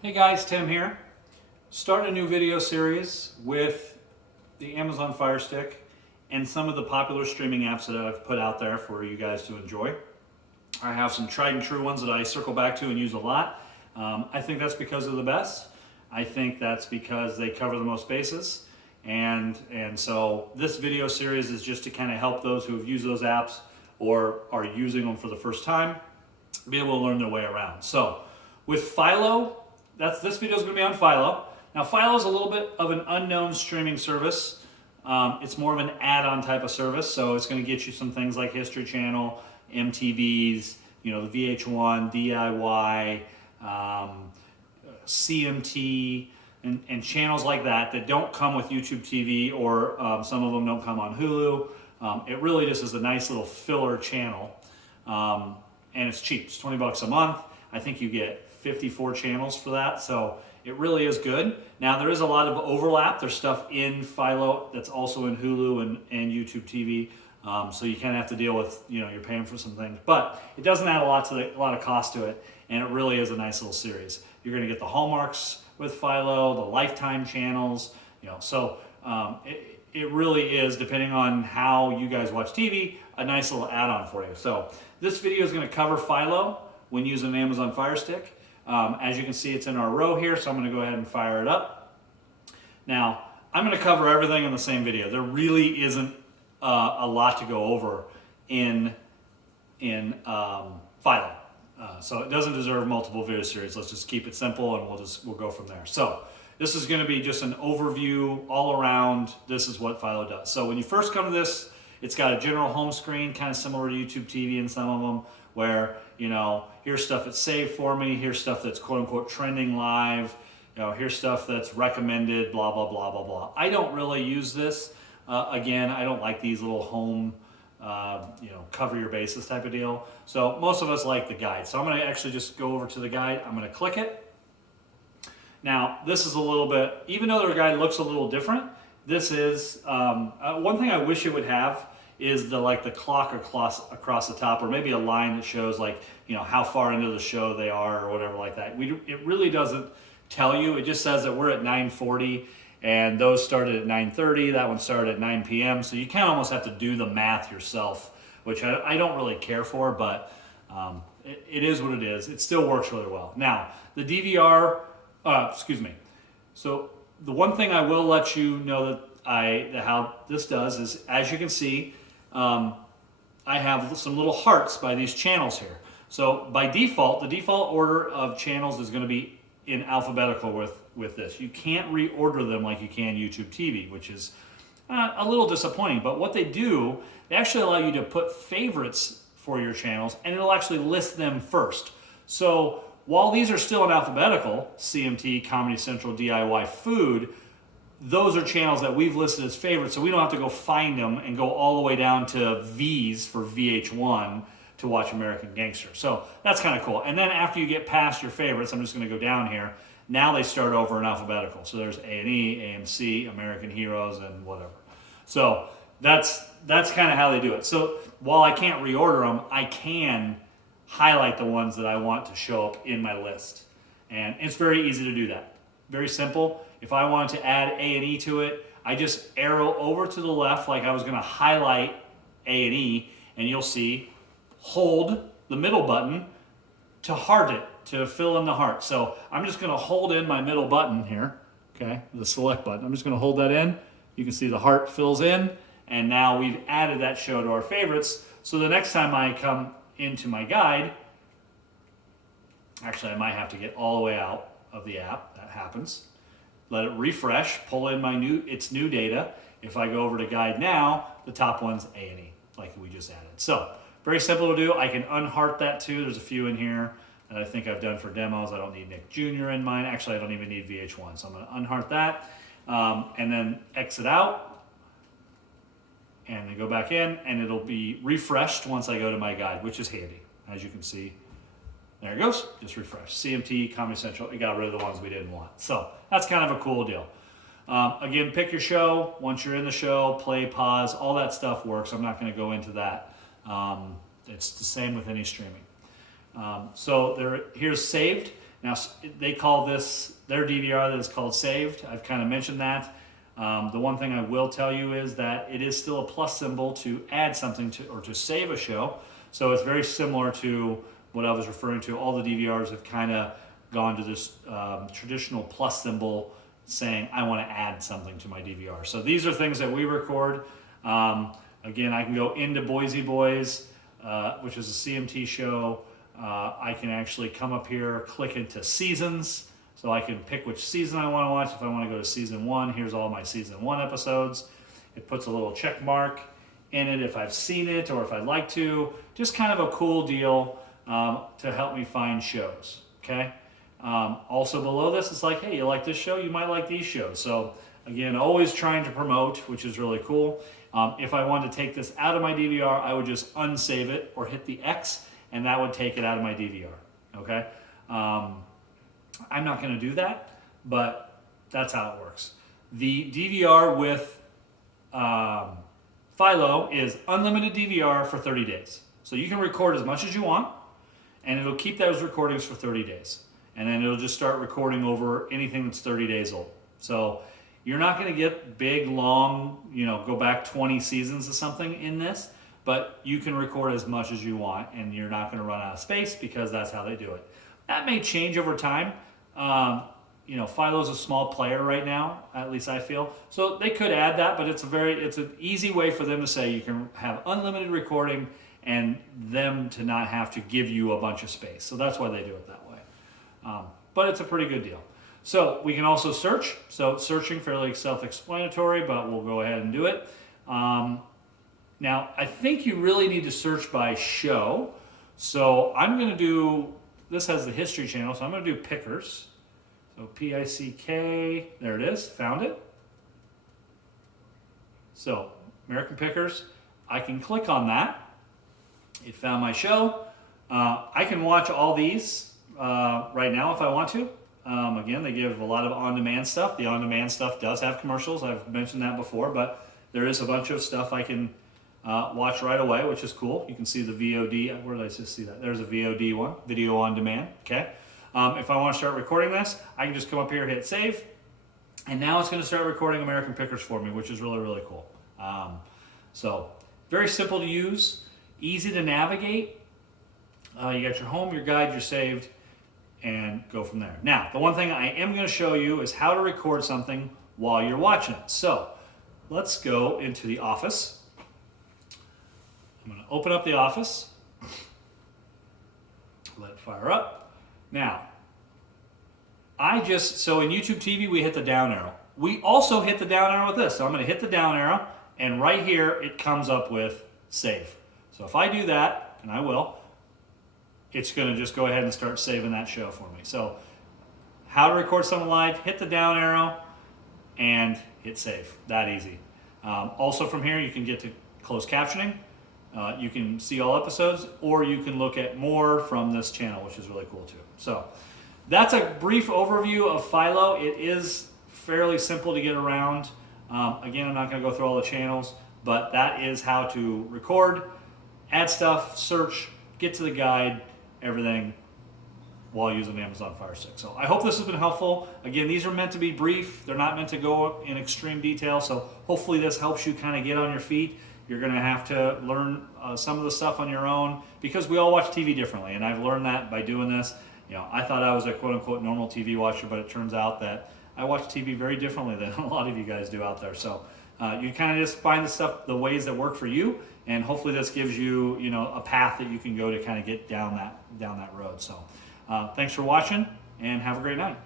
Hey guys, Tim here. Starting a new video series with the Amazon Fire Stick and some of the popular streaming apps that I've put out there for you guys to enjoy. I have some tried and true ones that I circle back to and use a lot. I think that's because they're the best. I think that's because they cover the most bases. And so this video series is just to kind of help those who have used those apps or are using them for the first time be able to learn their way around. So with Philo, this video is going to be on Philo. Now, Philo is a little bit of an unknown streaming service. It's more of an add-on type of service, so it's going to get you some things like History Channel, MTVs, the VH1, DIY, CMT, and channels like that don't come with YouTube TV, or some of them don't come on Hulu. It really just is a nice little filler channel, and it's cheap. It's $20 a month. I think you get 54 channels for that, so it really is good. Now, there is a lot of overlap. There's stuff in Philo that's also in Hulu and YouTube TV, so you kind of have to deal with, you're paying for some things, but it doesn't add a lot of cost to it, and it really is a nice little series. You're going to get the hallmarks with Philo, the lifetime channels, so it really is, depending on how you guys watch TV, a nice little add-on for you. So this video is going to cover Philo when using an Amazon Fire Stick. As you can see, it's in our row here, so I'm going to go ahead and fire it up. Now, I'm going to cover everything in the same video. There really isn't a lot to go over in Philo. So it doesn't deserve multiple video series. Let's just keep it simple and we'll go from there. So this is going to be just an overview all around. This is what Philo does. So when you first come to this, it's got a general home screen, kind of similar to YouTube TV in some of them, where, here's stuff that's saved for me, here's stuff that's quote unquote trending live, here's stuff that's recommended, blah, blah, blah, blah, blah. I don't really use this. Again, I don't like these little home, cover your bases type of deal. So most of us like the guide. So I'm going to actually just go over to the guide. I'm going to click it. Now, this is a little bit, even though their guide looks a little different, this is, one thing I wish it would have is the clock across the top, or maybe a line that shows how far into the show they are or whatever like that. It really doesn't tell you. It just says that we're at 9:40 and those started at 9:30. That one started at 9 p.m. So you kind of almost have to do the math yourself, which I don't really care for, but it is what it is. It still works really well. Now, the DVR, So the one thing I will let you know how this does is, as you can see, I have some little hearts by these channels here. So by default, the default order of channels is going to be in alphabetical with this. You can't reorder them like you can YouTube TV, which is a little disappointing. But what they do, they actually allow you to put favorites for your channels, and it'll actually list them first. So while these are still in alphabetical, CMT, Comedy Central, DIY, Food, those are channels that we've listed as favorites, so we don't have to go find them and go all the way down to V's for VH1 to watch American Gangster. So that's kind of cool. And then after you get past your favorites, I'm just going to go down here. Now they start over in alphabetical. So there's A&E, AMC, American Heroes, and whatever. So that's kind of how they do it. So while I can't reorder them, I can highlight the ones that I want to show up in my list. And it's very easy to do that. Very simple. If I wanted to add A&E to it, I just arrow over to the left like I was going to highlight A&E, and you'll see hold the middle button to heart it, to fill in the heart. So I'm just going to hold in my middle button here, okay, the select button. I'm just going to hold that in. You can see the heart fills in, and now we've added that show to our favorites. So the next time I come into my guide, actually I might have to get all the way out of the app. That happens. Let it refresh, pull in its new data. If I go over to guide now, the top one's A&E, like we just added. So very simple to do. I can unheart that too. There's a few in here that I think I've done for demos. I don't need Nick Jr. in mine. Actually, I don't even need VH1. So I'm going to unheart that, and then exit out, and then go back in, and it'll be refreshed once I go to my guide, which is handy. As you can see, there it goes, just refresh. CMT, Comedy Central, it got rid of the ones we didn't want. So that's kind of a cool deal. Again, pick your show. Once you're in the show, play, pause, all that stuff works. I'm not going to go into that. It's the same with any streaming. So here's saved. Now, they call this, their DVR that is called saved. I've kind of mentioned that. The one thing I will tell you is that it is still a plus symbol to add something to, or to save a show. So it's very similar to what I was referring to. All the DVRs have kind of gone to this traditional plus symbol saying, I want to add something to my DVR. So these are things that we record. Again, I can go into Boise Boys, which is a CMT show. I can actually come up here, click into seasons, so I can pick which season I want to watch. If I want to go to season 1, here's all my season 1 episodes. It puts a little check mark in it if I've seen it or if I'd like to. Just kind of a cool deal to help me find shows, okay? Also below this, it's like, hey, you like this show? You might like these shows. So again, always trying to promote, which is really cool. If I wanted to take this out of my DVR, I would just unsave it or hit the X, and that would take it out of my DVR, okay? I'm not going to do that, but that's how it works. The DVR with Philo is unlimited DVR for 30 days. So you can record as much as you want, and it'll keep those recordings for 30 days. And then it'll just start recording over anything that's 30 days old. So you're not going to get big, long, go back 20 seasons or something in this, but you can record as much as you want, and you're not going to run out of space because that's how they do it. That may change over time. Philo's a small player right now, at least I feel. So they could add that, but it's an easy way for them to say you can have unlimited recording and them to not have to give you a bunch of space. So that's why they do it that way. But it's a pretty good deal. So we can also search. So searching, fairly self-explanatory, but we'll go ahead and do it. Now, I think you really need to search by show. So I'm going to do, this has the history channel, so I'm going to do pickers. So P-I-C-K, there it is, found it. So American Pickers, I can click on that. It found my show. I can watch all these right now if I want to. Again, they give a lot of on-demand stuff. The on-demand stuff does have commercials. I've mentioned that before, but there is a bunch of stuff I can watch right away, which is cool. You can see the VOD. Where did I just see that? There's a VOD one, video on demand. Okay. If I want to start recording this, I can just come up here, hit save, and now it's going to start recording American Pickers for me, which is really, really cool. So very simple to use, easy to navigate. You got your home, your guide, your saved, and go from there. Now, the one thing I am going to show you is how to record something while you're watching it. So let's go into the Office. I'm going to open up the Office. Let it fire up. Now, so in YouTube TV, we hit the down arrow. We also hit the down arrow with this. So I'm going to hit the down arrow, and right here, it comes up with save. So if I do that, and I will, it's going to just go ahead and start saving that show for me. So how to record something live, hit the down arrow, and hit save. That easy. Also from here, you can get to closed captioning. You can see all episodes, or you can look at more from this channel, which is really cool too. So that's a brief overview of Philo. It is fairly simple to get around. Again, I'm not going to go through all the channels, but that is how to record, add stuff, search, get to the guide, everything while using the Amazon Fire Stick. So I hope this has been helpful. Again, these are meant to be brief. They're not meant to go in extreme detail. So hopefully this helps you kind of get on your feet. You're going to have to learn some of the stuff on your own because we all watch TV differently. And I've learned that by doing this. I thought I was a quote unquote normal TV watcher, but it turns out that I watch TV very differently than a lot of you guys do out there. So you kind of just find the ways that work for you. And hopefully this gives you, a path that you can go to kind of get down that road. So thanks for watching and have a great night.